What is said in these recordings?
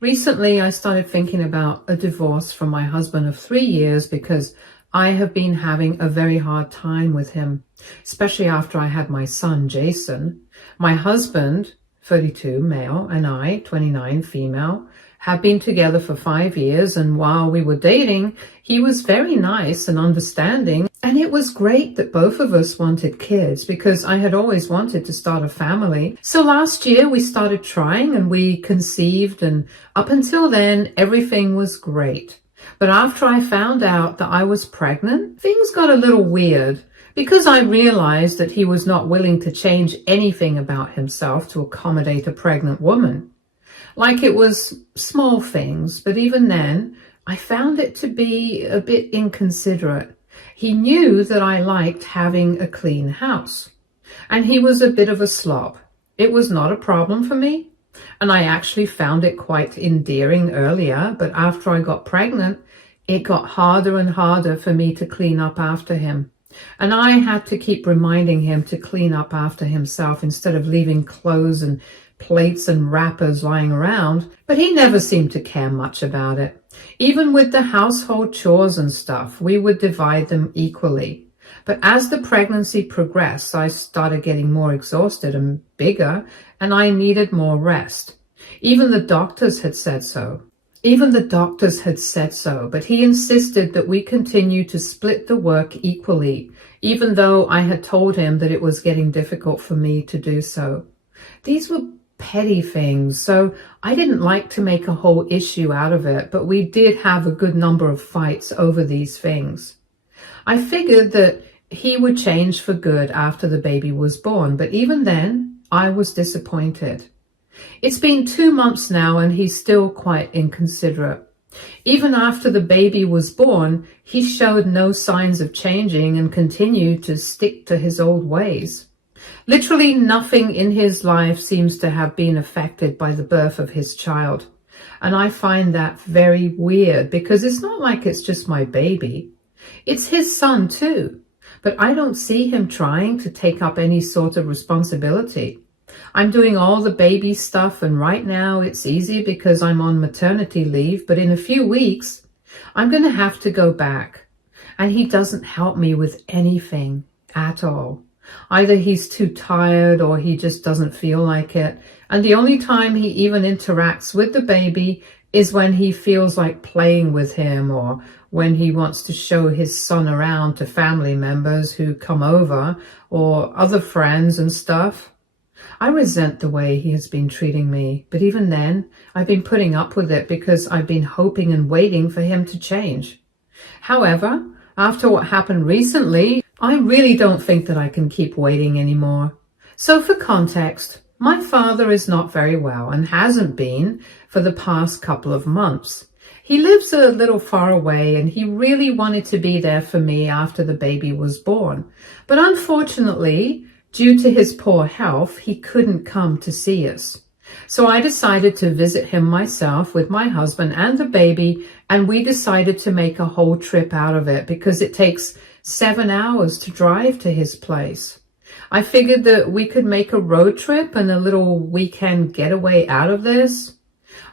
Recently, I started thinking about a divorce from my husband of 3 years because I have been having a very hard time with him, especially after I had my son, Jason. My husband, 32, male, and I, 29, female, have been together for 5 years, and while we were dating, he was very nice and understanding, and it was great that both of us wanted kids because I had always wanted to start a family. So last year we started trying and we conceived, and up until then everything was great. But after I found out that I was pregnant, things got a little weird because I realized that he was not willing to change anything about himself to accommodate a pregnant woman. Like it was small things, but even then, I found it to be a bit inconsiderate. He knew that I liked having a clean house, and he was a bit of a slob. It was not a problem for me, and I actually found it quite endearing earlier, but after I got pregnant, it got harder and harder for me to clean up after him. And I had to keep reminding him to clean up after himself instead of leaving clothes and plates and wrappers lying around, but he never seemed to care much about it. Even with the household chores and stuff, we would divide them equally. But as the pregnancy progressed, I started getting more exhausted and bigger, and I needed more rest. Even the doctors had said so. But he insisted that we continue to split the work equally, even though I had told him that it was getting difficult for me to do so. These were petty things, so I didn't like to make a whole issue out of it, but we did have a good number of fights over these things. I figured that he would change for good after the baby was born, but even then, I was disappointed. It's been 2 months now and he's still quite inconsiderate. Even after the baby was born, he showed no signs of changing and continued to stick to his old ways. Literally nothing in his life seems to have been affected by the birth of his child. And I find that very weird because it's not like it's just my baby. It's his son too. But I don't see him trying to take up any sort of responsibility. I'm doing all the baby stuff, and right now it's easy because I'm on maternity leave, but in a few weeks I'm going to have to go back. And he doesn't help me with anything at all. Either he's too tired or he just doesn't feel like it. And the only time he even interacts with the baby is when he feels like playing with him or when he wants to show his son around to family members who come over or other friends and stuff. I resent the way he has been treating me, but even then, I've been putting up with it because I've been hoping and waiting for him to change. However, after what happened recently, I really don't think that I can keep waiting anymore. So for context, my father is not very well and hasn't been for the past couple of months. He lives a little far away and he really wanted to be there for me after the baby was born. But unfortunately, due to his poor health, he couldn't come to see us. So I decided to visit him myself with my husband and the baby, and we decided to make a whole trip out of it because it takes 7 hours to drive to his place. I figured that we could make a road trip and a little weekend getaway out of this.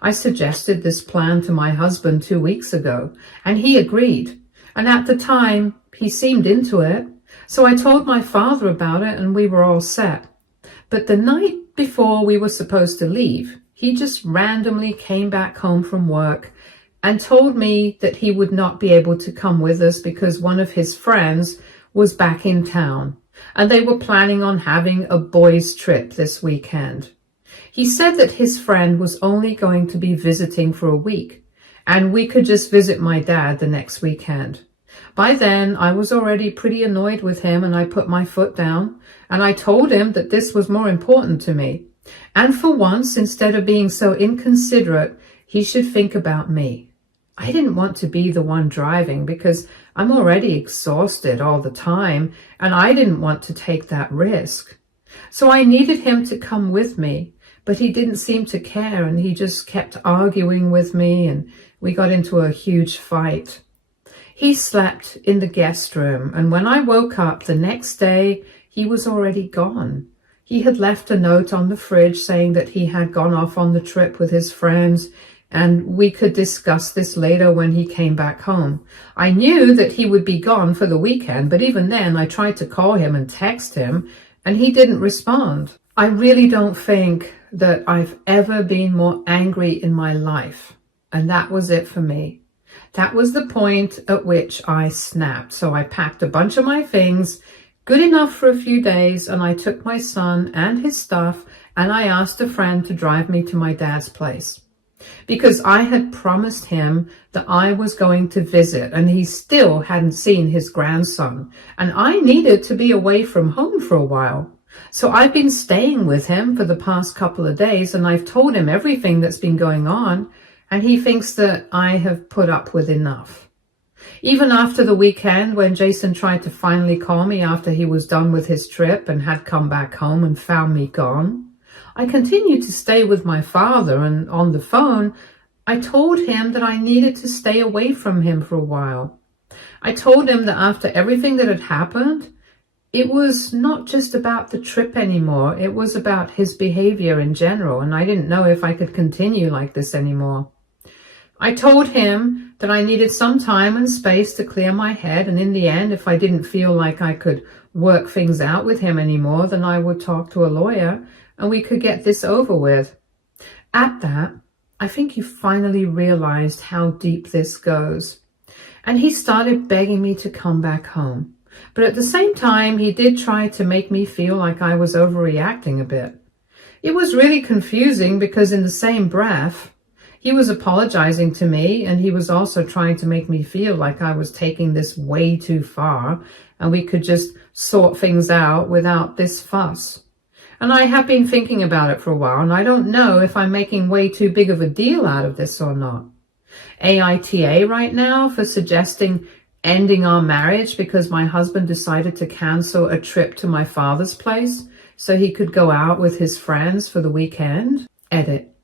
I suggested this plan to my husband 2 weeks ago, and he agreed. And at the time, he seemed into it. So I told my father about it and we were all set. But the night before we were supposed to leave, he just randomly came back home from work and told me that he would not be able to come with us because one of his friends was back in town and they were planning on having a boys' trip this weekend. He said that his friend was only going to be visiting for a week and we could just visit my dad the next weekend. By then, I was already pretty annoyed with him and I put my foot down and I told him that this was more important to me. And for once, instead of being so inconsiderate, he should think about me. I didn't want to be the one driving because I'm already exhausted all the time and I didn't want to take that risk. So I needed him to come with me, but he didn't seem to care and he just kept arguing with me and we got into a huge fight. He slept in the guest room, and when I woke up the next day, he was already gone. He had left a note on the fridge saying that he had gone off on the trip with his friends and we could discuss this later when he came back home. I knew that he would be gone for the weekend, but even then I tried to call him and text him, and he didn't respond. I really don't think that I've ever been more angry in my life, and that was it for me. That was the point at which I snapped. So I packed a bunch of my things, good enough for a few days, and I took my son and his stuff, and I asked a friend to drive me to my dad's place. Because I had promised him that I was going to visit, and he still hadn't seen his grandson, and I needed to be away from home for a while. So I've been staying with him for the past couple of days, and I've told him everything that's been going on, and he thinks that I have put up with enough. Even after the weekend, when Jason tried to finally call me after he was done with his trip and had come back home and found me gone, I continued to stay with my father, and on the phone, I told him that I needed to stay away from him for a while. I told him that after everything that had happened, it was not just about the trip anymore. It was about his behavior in general, and I didn't know if I could continue like this anymore. I told him that I needed some time and space to clear my head, and in the end, if I didn't feel like I could work things out with him anymore, then I would talk to a lawyer and we could get this over with. At that, I think he finally realized how deep this goes, and he started begging me to come back home. But at the same time, he did try to make me feel like I was overreacting a bit. It was really confusing because in the same breath, he was apologizing to me, and he was also trying to make me feel like I was taking this way too far and we could just sort things out without this fuss. And I have been thinking about it for a while, and I don't know if I'm making way too big of a deal out of this or not. AITA right now for suggesting ending our marriage because my husband decided to cancel a trip to my father's place so he could go out with his friends for the weekend. Edit.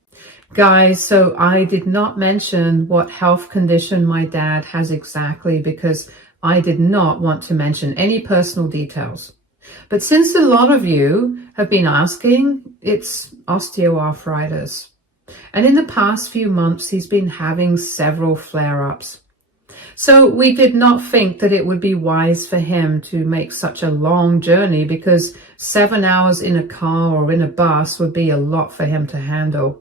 Guys, so I did not mention what health condition my dad has exactly because I did not want to mention any personal details. But since a lot of you have been asking, it's osteoarthritis. And in the past few months, he's been having several flare-ups. So we did not think that it would be wise for him to make such a long journey because 7 hours in a car or in a bus would be a lot for him to handle.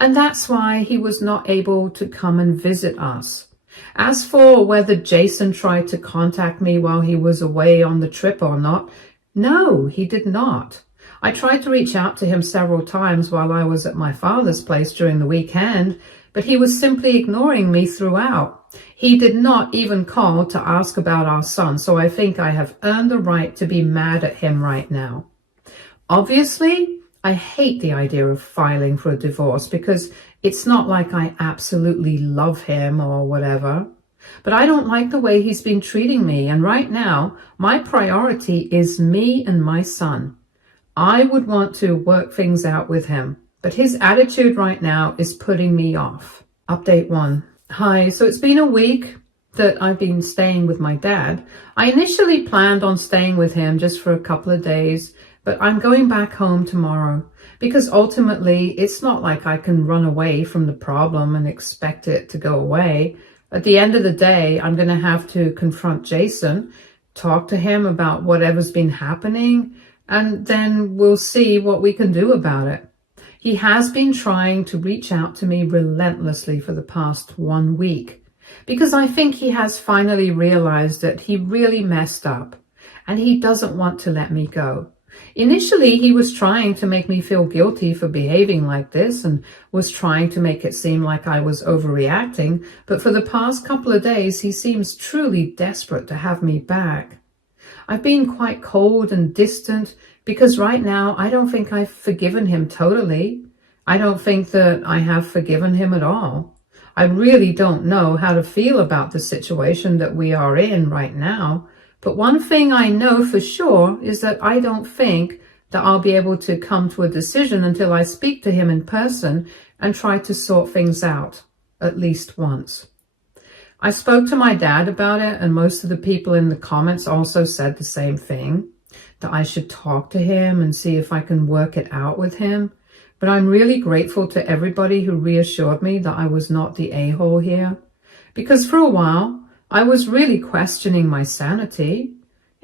And that's why he was not able to come and visit us. As for whether Jason tried to contact me while he was away on the trip or not, no, he did not. I tried to reach out to him several times while I was at my father's place during the weekend, but he was simply ignoring me throughout. He did not even call to ask about our son, so I think I have earned the right to be mad at him right now. Obviously, I hate the idea of filing for a divorce because it's not like I absolutely love him or whatever. But I don't like the way he's been treating me, and right now, my priority is me and my son. I would want to work things out with him, but his attitude right now is putting me off. Update 1. Hi, so it's been a week that I've been staying with my dad. I initially planned on staying with him just for a couple of days, but I'm going back home tomorrow because ultimately it's not like I can run away from the problem and expect it to go away. At the end of the day, I'm going to have to confront Jason, talk to him about whatever's been happening, and then we'll see what we can do about it. He has been trying to reach out to me relentlessly for the past 1 week because I think he has finally realized that he really messed up and he doesn't want to let me go. Initially, he was trying to make me feel guilty for behaving like this and was trying to make it seem like I was overreacting, but for the past couple of days, he seems truly desperate to have me back. I've been quite cold and distant because right now I don't think I've forgiven him totally. I don't think that I have forgiven him at all. I really don't know how to feel about the situation that we are in right now. But one thing I know for sure is that I don't think that I'll be able to come to a decision until I speak to him in person and try to sort things out, at least once. I spoke to my dad about it, and most of the people in the comments also said the same thing, that I should talk to him and see if I can work it out with him. But I'm really grateful to everybody who reassured me that I was not the a-hole here. Because for a while, I was really questioning my sanity.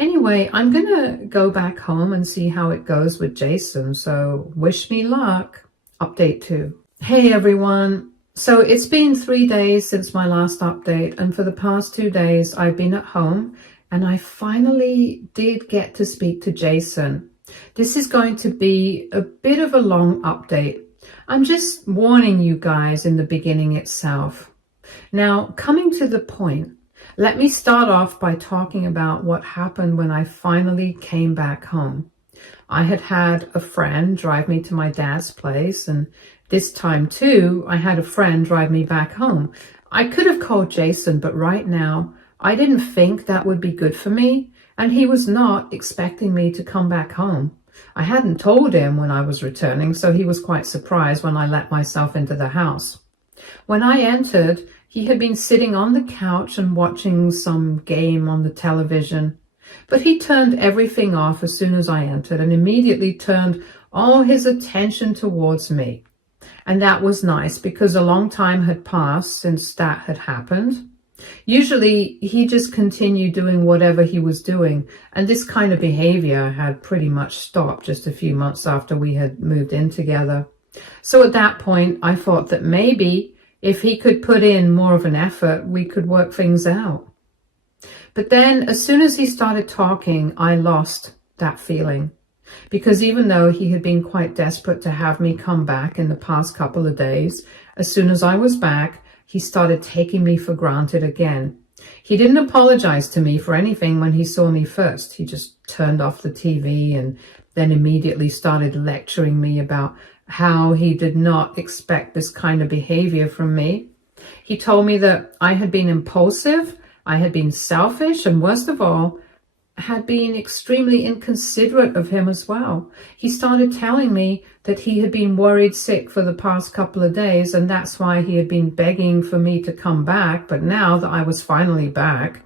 Anyway, I'm gonna go back home and see how it goes with Jason, so wish me luck. Update 2. Hey everyone. So it's been 3 days since my last update, and for the past 2 days I've been at home, and I finally did get to speak to Jason. This is going to be a bit of a long update. I'm just warning you guys in the beginning itself. Now, coming to the point, let me start off by talking about what happened when I finally came back home. I had a friend drive me to my dad's place, and this time too, I had a friend drive me back home. I could have called Jason, but right now, I didn't think that would be good for me, and he was not expecting me to come back home. I hadn't told him when I was returning, so he was quite surprised when I let myself into the house. When I entered, he had been sitting on the couch and watching some game on the television. But he turned everything off as soon as I entered and immediately turned all his attention towards me. And that was nice because a long time had passed since that had happened. Usually he just continued doing whatever he was doing, and this kind of behavior had pretty much stopped just a few months after we had moved in together. So at that point, I thought that maybe if he could put in more of an effort, we could work things out. But then as soon as he started talking, I lost that feeling. Because even though he had been quite desperate to have me come back in the past couple of days, as soon as I was back, he started taking me for granted again. He didn't apologize to me for anything when he saw me first. He just turned off the TV and then immediately started lecturing me about how he did not expect this kind of behavior from me. He told me that I had been impulsive, I had been selfish, and worst of all, had been extremely inconsiderate of him as well. He started telling me that he had been worried sick for the past couple of days, and that's why he had been begging for me to come back. But now that I was finally back,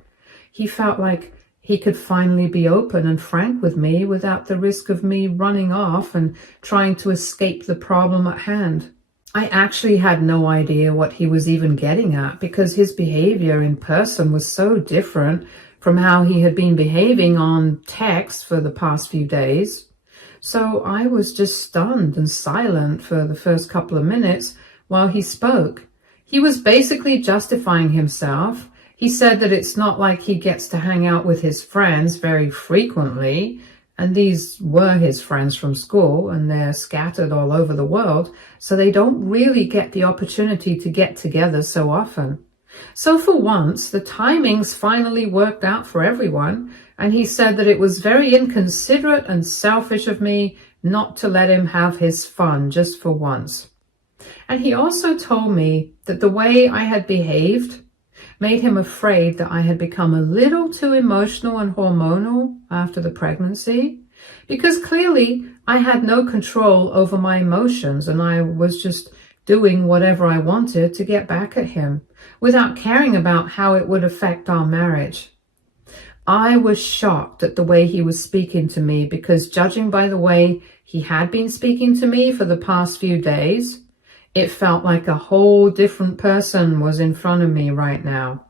he felt like he could finally be open and frank with me without the risk of me running off and trying to escape the problem at hand. I actually had no idea what he was even getting at because his behavior in person was so different from how he had been behaving on text for the past few days. So I was just stunned and silent for the first couple of minutes while he spoke. He was basically justifying himself. He said that it's not like he gets to hang out with his friends very frequently, and these were his friends from school, and they're scattered all over the world, so they don't really get the opportunity to get together so often. So for once, the timings finally worked out for everyone, and he said that it was very inconsiderate and selfish of me not to let him have his fun just for once. And he also told me that the way I had behaved made him afraid that I had become a little too emotional and hormonal after the pregnancy, because clearly I had no control over my emotions and I was just doing whatever I wanted to get back at him without caring about how it would affect our marriage. I was shocked at the way he was speaking to me because judging by the way he had been speaking to me for the past few days, it felt like a whole different person was in front of me right now.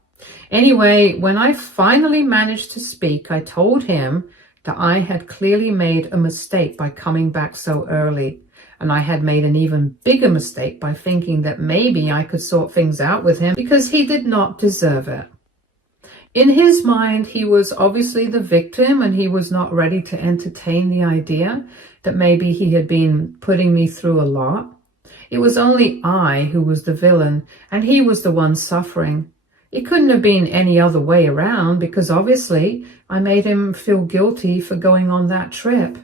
Anyway, when I finally managed to speak, I told him that I had clearly made a mistake by coming back so early. And I had made an even bigger mistake by thinking that maybe I could sort things out with him because he did not deserve it. In his mind, he was obviously the victim and he was not ready to entertain the idea that maybe he had been putting me through a lot. It was only I who was the villain and he was the one suffering. It couldn't have been any other way around because obviously I made him feel guilty for going on that trip.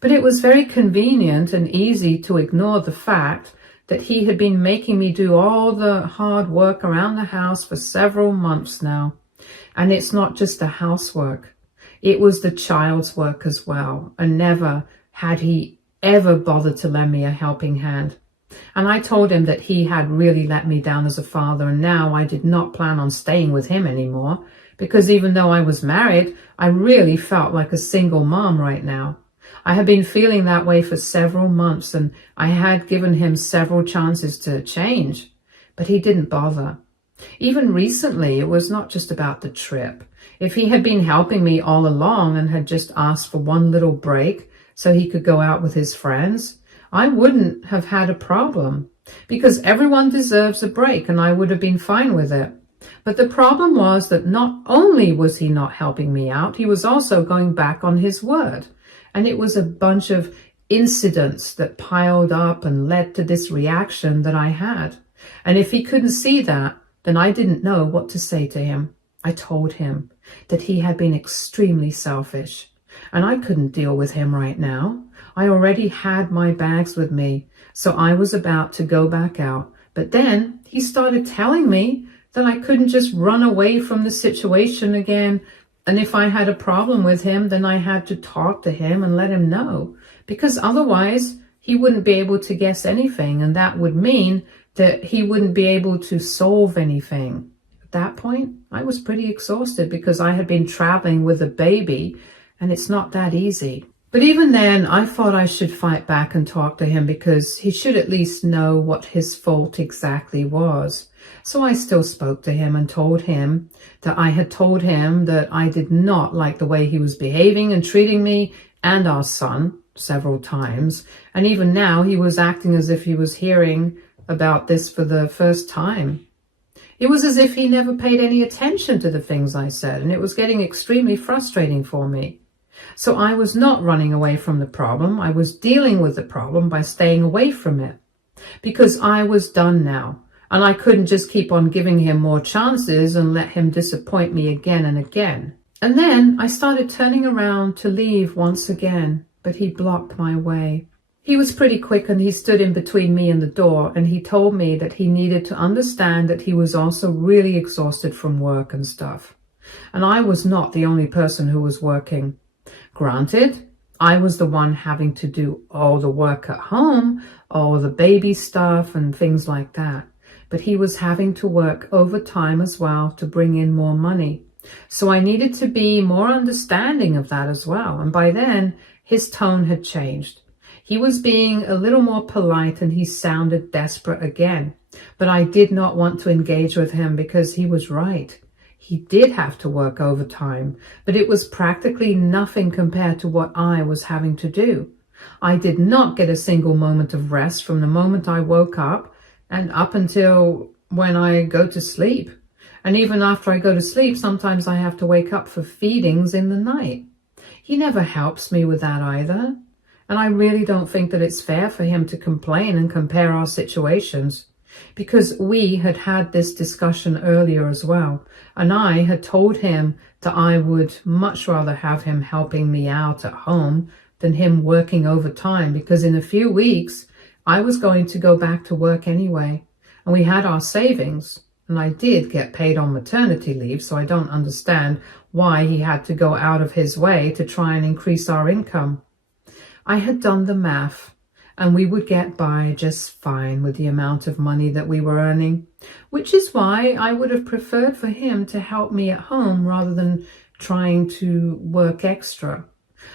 But it was very convenient and easy to ignore the fact that he had been making me do all the hard work around the house for several months now. And it's not just the housework. It was the child's work as well. And never had he ever bothered to lend me a helping hand. And I told him that he had really let me down as a father, and now I did not plan on staying with him anymore, because even though I was married, I really felt like a single mom right now. I had been feeling that way for several months, and I had given him several chances to change, but he didn't bother. Even recently, it was not just about the trip. If he had been helping me all along and had just asked for one little break so he could go out with his friends, I wouldn't have had a problem, because everyone deserves a break and I would have been fine with it. But the problem was that not only was he not helping me out, he was also going back on his word. And it was a bunch of incidents that piled up and led to this reaction that I had. And if he couldn't see that, then I didn't know what to say to him. I told him that he had been extremely selfish, and I couldn't deal with him right now. I already had my bags with me, so I was about to go back out. But then he started telling me that I couldn't just run away from the situation again, and if I had a problem with him, then I had to talk to him and let him know, because otherwise he wouldn't be able to guess anything, and that would mean that he wouldn't be able to solve anything. At that point, I was pretty exhausted because I had been traveling with a baby, and it's not that easy. But even then, I thought I should fight back and talk to him because he should at least know what his fault exactly was. So I still spoke to him and told him that I had told him that I did not like the way he was behaving and treating me and our son several times. And even now, he was acting as if he was hearing about this for the first time. It was as if he never paid any attention to the things I said, and it was getting extremely frustrating for me. So I was not running away from the problem. I was dealing with the problem by staying away from it, because I was done now, and I couldn't just keep on giving him more chances and let him disappoint me again and again. And then I started turning around to leave once again, but he blocked my way. He was pretty quick, and he stood in between me and the door, and he told me that he needed to understand that he was also really exhausted from work and stuff. And I was not the only person who was working. Granted, I was the one having to do all the work at home, all the baby stuff and things like that. But he was having to work overtime as well to bring in more money. So I needed to be more understanding of that as well. And by then, his tone had changed. He was being a little more polite, and he sounded desperate again. But I did not want to engage with him because he was right. He did have to work overtime, but it was practically nothing compared to what I was having to do. I did not get a single moment of rest from the moment I woke up and up until when I go to sleep. And even after I go to sleep, sometimes I have to wake up for feedings in the night. He never helps me with that either. And I really don't think that it's fair for him to complain and compare our situations, because we had had this discussion earlier as well, and I had told him that I would much rather have him helping me out at home than him working overtime, because in a few weeks I was going to go back to work anyway, and we had our savings, and I did get paid on maternity leave, so I don't understand why he had to go out of his way to try and increase our income. I had done the math, and we would get by just fine with the amount of money that we were earning, which is why I would have preferred for him to help me at home rather than trying to work extra.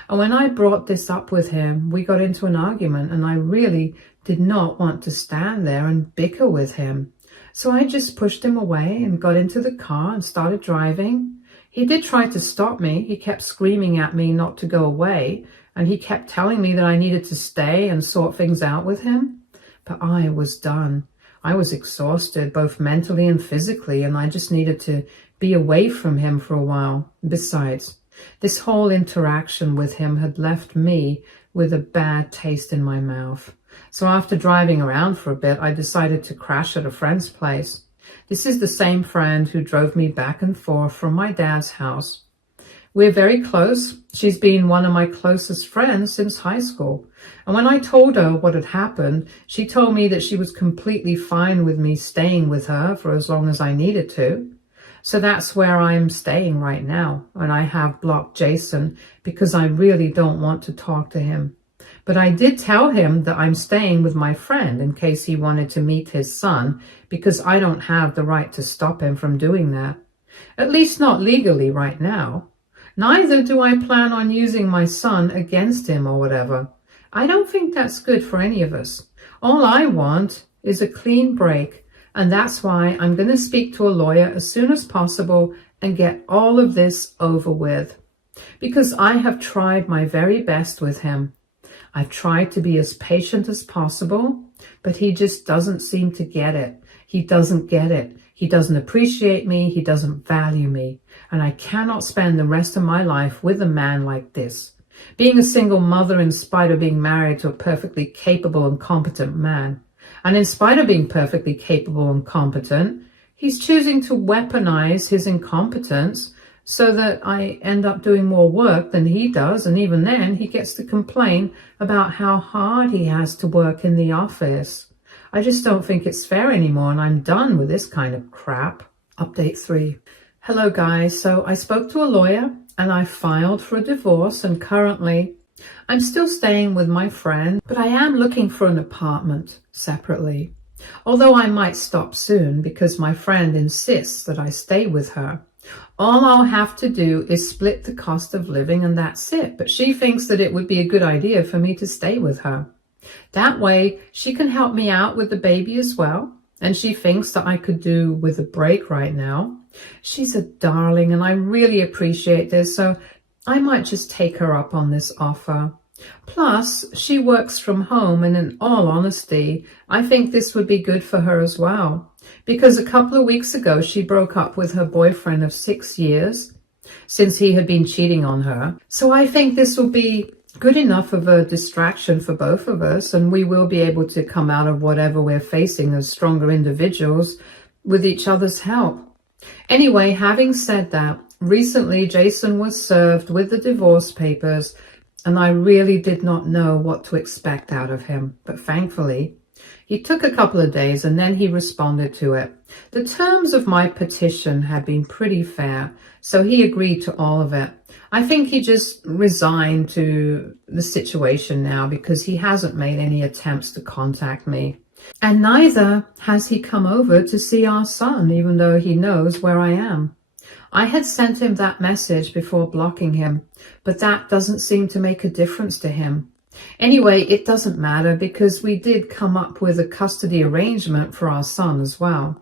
And when I brought this up with him, we got into an argument, and I really did not want to stand there and bicker with him. So I just pushed him away and got into the car and started driving. He did try to stop me. He kept screaming at me not to go away, and he kept telling me that I needed to stay and sort things out with him. But I was done. I was exhausted, both mentally and physically, and I just needed to be away from him for a while. Besides, this whole interaction with him had left me with a bad taste in my mouth. So after driving around for a bit, I decided to crash at a friend's place. This is the same friend who drove me back and forth from my dad's house. We're very close. She's been one of my closest friends since high school. And when I told her what had happened, she told me that she was completely fine with me staying with her for as long as I needed to. So that's where I'm staying right now. And I have blocked Jason because I really don't want to talk to him. But I did tell him that I'm staying with my friend in case he wanted to meet his son, because I don't have the right to stop him from doing that. At least not legally right now. Neither do I plan on using my son against him or whatever. I don't think that's good for any of us. All I want is a clean break, and that's why I'm going to speak to a lawyer as soon as possible and get all of this over with. Because I have tried my very best with him. I've tried to be as patient as possible, but he just doesn't seem to get it. He doesn't get it. He doesn't appreciate me. He doesn't value me. And I cannot spend the rest of my life with a man like this. Being a single mother in spite of being married to a perfectly capable and competent man. And in spite of being perfectly capable and competent, he's choosing to weaponize his incompetence so that I end up doing more work than he does, and even then he gets to complain about how hard he has to work in the office. I just don't think it's fair anymore, and I'm done with this kind of crap. Update 3. Hello guys, so I spoke to a lawyer and I filed for a divorce, and currently I'm still staying with my friend, but I am looking for an apartment separately. Although I might stop soon because my friend insists that I stay with her. All I'll have to do is split the cost of living and that's it. But she thinks that it would be a good idea for me to stay with her. That way she can help me out with the baby as well. And she thinks that I could do with a break right now. She's a darling and I really appreciate this. So I might just take her up on this offer. Plus, she works from home and in all honesty, I think this would be good for her as well. Because a couple of weeks ago, she broke up with her boyfriend of 6 years since he had been cheating on her. So I think this will be good enough of a distraction for both of us, and we will be able to come out of whatever we're facing as stronger individuals with each other's help. Anyway, having said that, recently Jason was served with the divorce papers, and I really did not know what to expect out of him. But thankfully, he took a couple of days and then he responded to it. The terms of my petition had been pretty fair, so he agreed to all of it. I think he just resigned to the situation now because he hasn't made any attempts to contact me. And neither has he come over to see our son, even though he knows where I am. I had sent him that message before blocking him, but that doesn't seem to make a difference to him. Anyway, it doesn't matter because we did come up with a custody arrangement for our son as well.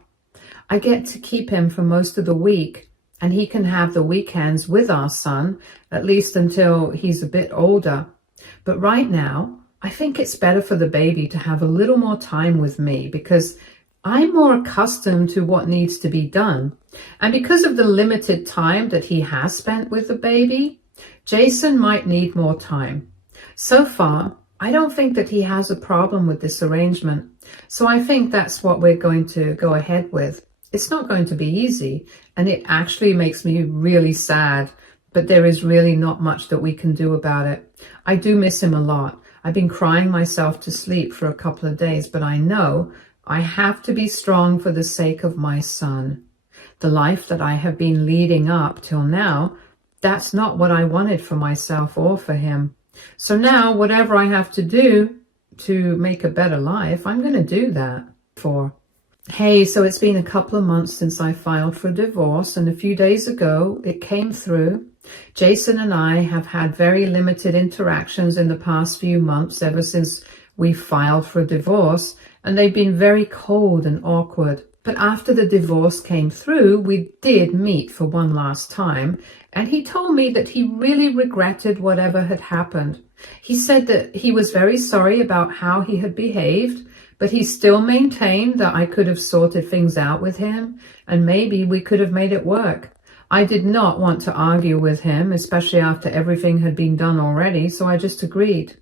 I get to keep him for most of the week, and he can have the weekends with our son, at least until he's a bit older. But right now, I think it's better for the baby to have a little more time with me because I'm more accustomed to what needs to be done. And because of the limited time that he has spent with the baby, Jason might need more time. So far, I don't think that he has a problem with this arrangement. So I think that's what we're going to go ahead with. It's not going to be easy, and it actually makes me really sad, but there is really not much that we can do about it. I do miss him a lot. I've been crying myself to sleep for a couple of days, but I know I have to be strong for the sake of my son. The life that I have been leading up till now, that's not what I wanted for myself or for him. So now, whatever I have to do to make a better life, I'm going to do that for. Hey, so it's been a couple of months since I filed for a divorce, and a few days ago it came through. Jason and I have had very limited interactions in the past few months ever since we filed for a divorce, and they've been very cold and awkward. But after the divorce came through, we did meet for one last time, and he told me that he really regretted whatever had happened. He said that he was very sorry about how he had behaved, but he still maintained that I could have sorted things out with him, and maybe we could have made it work. I did not want to argue with him, especially after everything had been done already, so I just agreed.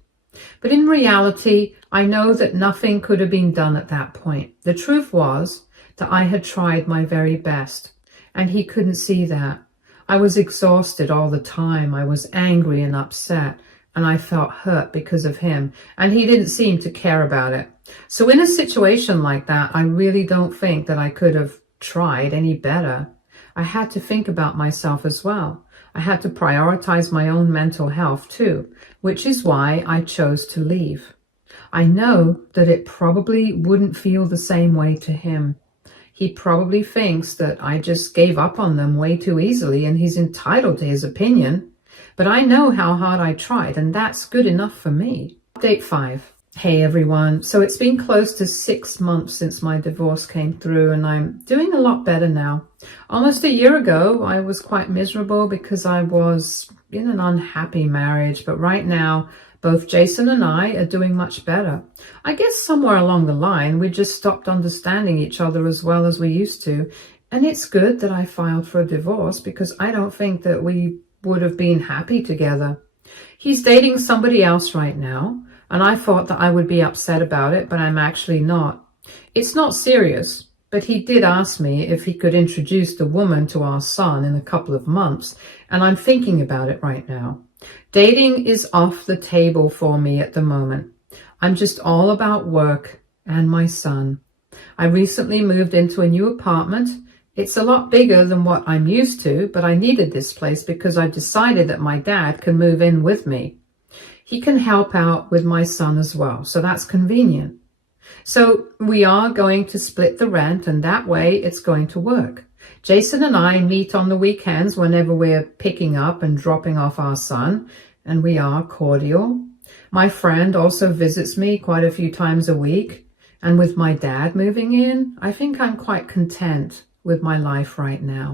But in reality, I know that nothing could have been done at that point. The truth was that I had tried my very best, and he couldn't see that. I was exhausted all the time. I was angry and upset, and I felt hurt because of him, and he didn't seem to care about it. So in a situation like that, I really don't think that I could have tried any better. I had to think about myself as well. I had to prioritize my own mental health too, which is why I chose to leave. I know that it probably wouldn't feel the same way to him. He probably thinks that I just gave up on them way too easily and he's entitled to his opinion. But I know how hard I tried, and that's good enough for me. Update 5. Hey everyone. So it's been close to 6 months since my divorce came through, and I'm doing a lot better now. Almost a year ago, I was quite miserable because I was in an unhappy marriage, but right now, both Jason and I are doing much better. I guess somewhere along the line, we just stopped understanding each other as well as we used to. And it's good that I filed for a divorce because I don't think that we would have been happy together. He's dating somebody else right now, and I thought that I would be upset about it, but I'm actually not. It's not serious, but he did ask me if he could introduce the woman to our son in a couple of months, and I'm thinking about it right now. Dating is off the table for me at the moment. I'm just all about work and my son. I recently moved into a new apartment. It's a lot bigger than what I'm used to, but I needed this place because I decided that my dad can move in with me. He can help out with my son as well, so that's convenient. So we are going to split the rent, and that way it's going to work. Jason and I meet on the weekends whenever we're picking up and dropping off our son, and we are cordial. My friend also visits me quite a few times a week, and with my dad moving in, I think I'm quite content with my life right now.